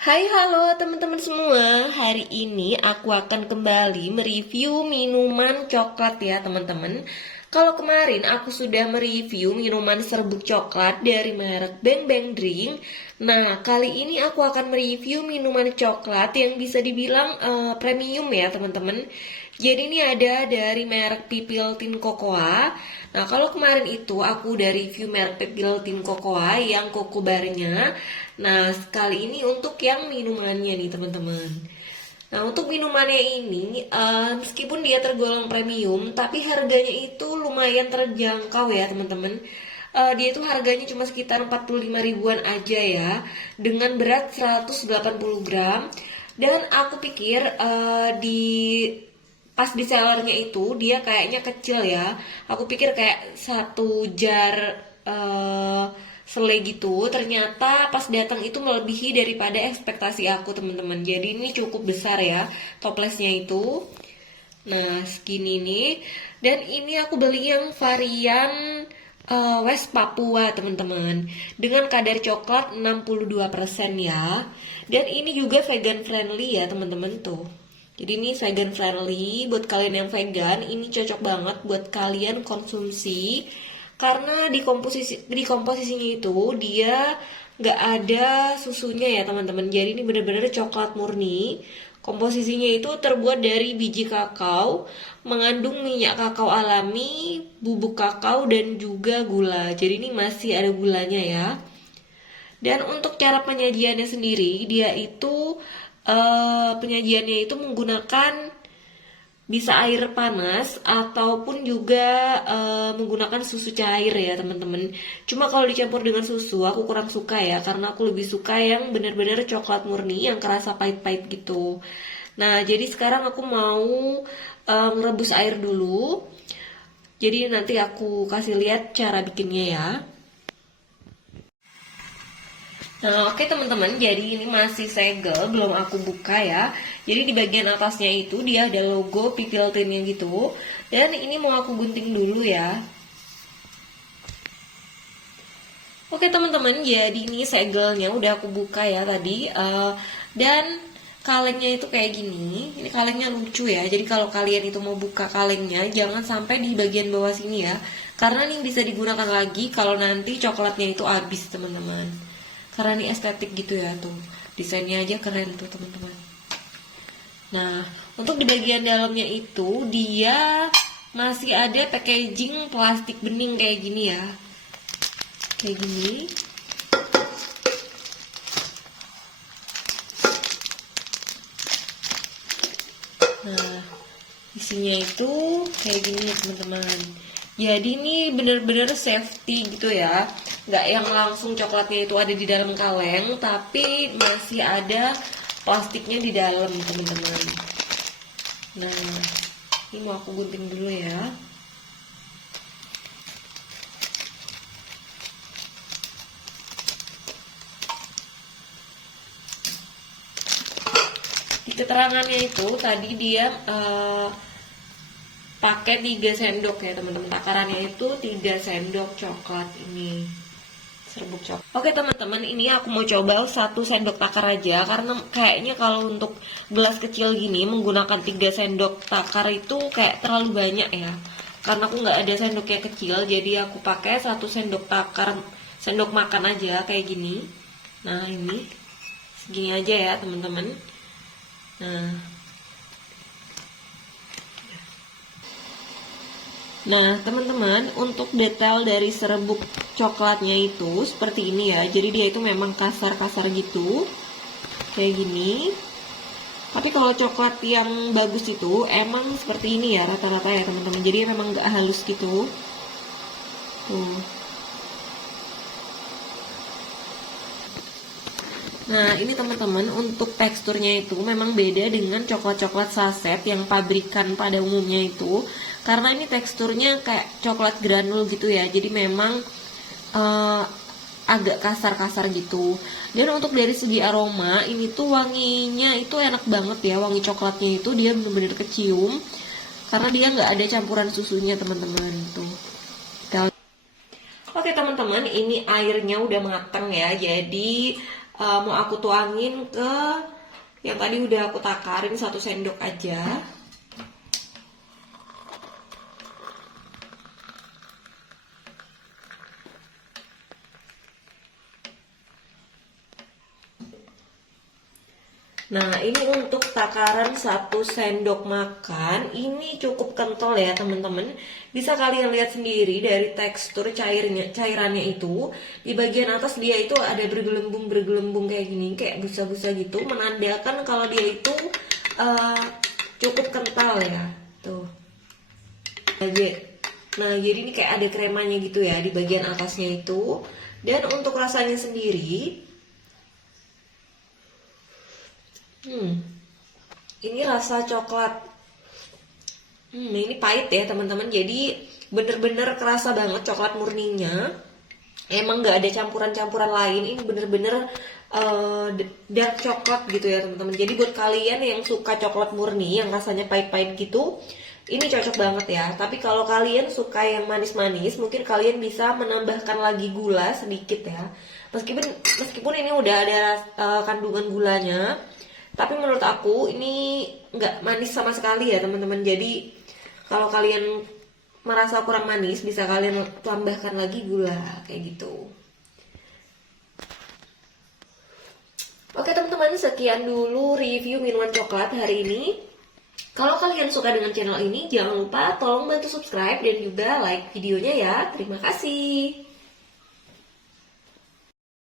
Hai halo teman-teman semua. Hari ini aku akan kembali mereview minuman coklat ya teman-teman. Kalau kemarin aku sudah mereview minuman serbuk coklat dari merek Bang Bang Drink. Nah, kali ini aku akan mereview minuman coklat yang bisa dibilang premium ya teman-teman. Jadi ini ada dari merek Pipil Tin Cocoa. Nah, kalau kemarin itu aku udah review merek Pipil Tin Cocoa yang Coco Barnya. Nah, kali ini untuk yang minumannya nih teman-teman. Nah, untuk minumannya ini, meskipun dia tergolong premium, tapi harganya itu lumayan terjangkau ya teman-teman. Dia itu harganya cuma sekitar 45 ribuan aja ya, dengan berat 180 gram. Dan aku pikir di pas di sellernya itu dia kayaknya kecil ya. Aku pikir kayak satu jar eh selai gitu. Ternyata pas datang itu melebihi daripada ekspektasi aku teman-teman. Jadi ini cukup besar ya toplesnya itu. Nah, segini nih. Dan ini aku beli yang varian West Papua, teman-teman. Dengan kadar coklat 62% ya. Dan ini juga vegan friendly ya, teman-teman tuh. Jadi ini vegan friendly buat kalian yang vegan, ini cocok banget buat kalian konsumsi karena di komposisinya itu dia nggak ada susunya ya teman-teman. Jadi ini benar-benar coklat murni. Komposisinya itu terbuat dari biji kakao, mengandung minyak kakao alami, bubuk kakao dan juga gula. Jadi ini masih ada gulanya ya. Dan untuk cara penyajiannya sendiri, dia itu penyajiannya itu menggunakan bisa air panas ataupun juga menggunakan susu cair ya teman-teman. Cuma kalau dicampur dengan susu aku kurang suka ya, karena aku lebih suka yang benar-benar coklat murni yang kerasa pahit-pahit gitu. Nah, jadi sekarang aku mau merebus air dulu. Jadi nanti aku kasih lihat cara bikinnya ya. Nah, oke teman-teman, jadi ini masih segel, belum aku buka ya. Jadi di bagian atasnya itu dia ada logo Pipil Tinnya gitu. Dan ini mau aku gunting dulu ya. Oke teman-teman, jadi ini segelnya udah aku buka ya tadi. Dan kalengnya itu kayak gini. Ini kalengnya lucu ya. Jadi kalau kalian itu mau buka kalengnya, jangan sampai di bagian bawah sini ya. Karena ini bisa digunakan lagi kalau nanti coklatnya itu habis teman-teman. Karena ini estetik gitu ya tuh. Desainnya aja keren tuh teman-teman. Nah, untuk di bagian dalamnya itu dia masih ada packaging plastik bening kayak gini ya. Kayak gini. Nah, isinya itu kayak gini ya teman-teman. Jadi ini bener-bener safety gitu ya. Nggak yang langsung coklatnya itu ada di dalam kaleng, tapi masih ada plastiknya di dalam teman-teman. Nah, ini mau aku gunting dulu ya. Di keterangannya itu tadi dia pakai 3 sendok ya teman-teman. Takarannya itu 3 sendok coklat ini. Serbuk coklat. Oke teman-teman, ini aku mau coba 1 sendok takar aja karena kayaknya kalau untuk gelas kecil gini menggunakan 3 sendok takar itu kayak terlalu banyak ya. Karena aku nggak ada sendoknya kecil, jadi aku pakai 1 sendok takar, sendok makan aja kayak gini. Nah ini segini aja ya teman-teman. Nah, teman-teman, untuk detail dari serbuk coklatnya itu seperti ini ya. Jadi dia itu memang kasar-kasar gitu. Kayak gini. Tapi kalau coklat yang bagus itu emang seperti ini ya rata-rata ya teman-teman. Jadi memang nggak halus gitu. Tuh. Nah, ini teman-teman untuk teksturnya itu memang beda dengan coklat-coklat saset yang pabrikan pada umumnya itu. Karena ini teksturnya kayak coklat granul gitu ya. Jadi memang agak kasar-kasar gitu. Dan untuk dari segi aroma, ini tuh wanginya itu enak banget ya. Wangi coklatnya itu dia benar-benar kecium. Karena dia nggak ada campuran susunya teman-teman tuh. Oke teman-teman, ini airnya udah mateng ya. Jadi mau aku tuangin ke yang tadi udah aku takarin 1 sendok aja. Nah, ini untuk takaran 1 sendok makan, ini cukup kental ya teman-teman. Bisa kalian lihat sendiri dari tekstur cairannya itu. Di bagian atas dia itu ada bergelembung kayak gini, kayak busa-busa gitu, menandakan kalau dia itu cukup kental ya. Tuh. Nah, jadi ini kayak ada kremanya gitu ya di bagian atasnya itu. Dan untuk rasanya sendiri, ini rasa coklat. Ini pahit ya teman-teman. Jadi bener-bener kerasa banget coklat murninya. Emang nggak ada campuran-campuran lain. Ini bener-bener dark coklat gitu ya teman-teman. Jadi buat kalian yang suka coklat murni, yang rasanya pahit-pahit gitu, ini cocok banget ya. Tapi kalau kalian suka yang manis-manis, mungkin kalian bisa menambahkan lagi gula sedikit ya. Meskipun ini udah ada kandungan gulanya, tapi menurut aku ini nggak manis sama sekali ya teman-teman. Jadi kalau kalian merasa kurang manis, bisa kalian tambahkan lagi gula kayak gitu. Oke teman-teman, sekian dulu review minuman coklat hari ini. Kalau kalian suka dengan channel ini, jangan lupa tolong bantu subscribe dan juga like videonya ya. Terima kasih.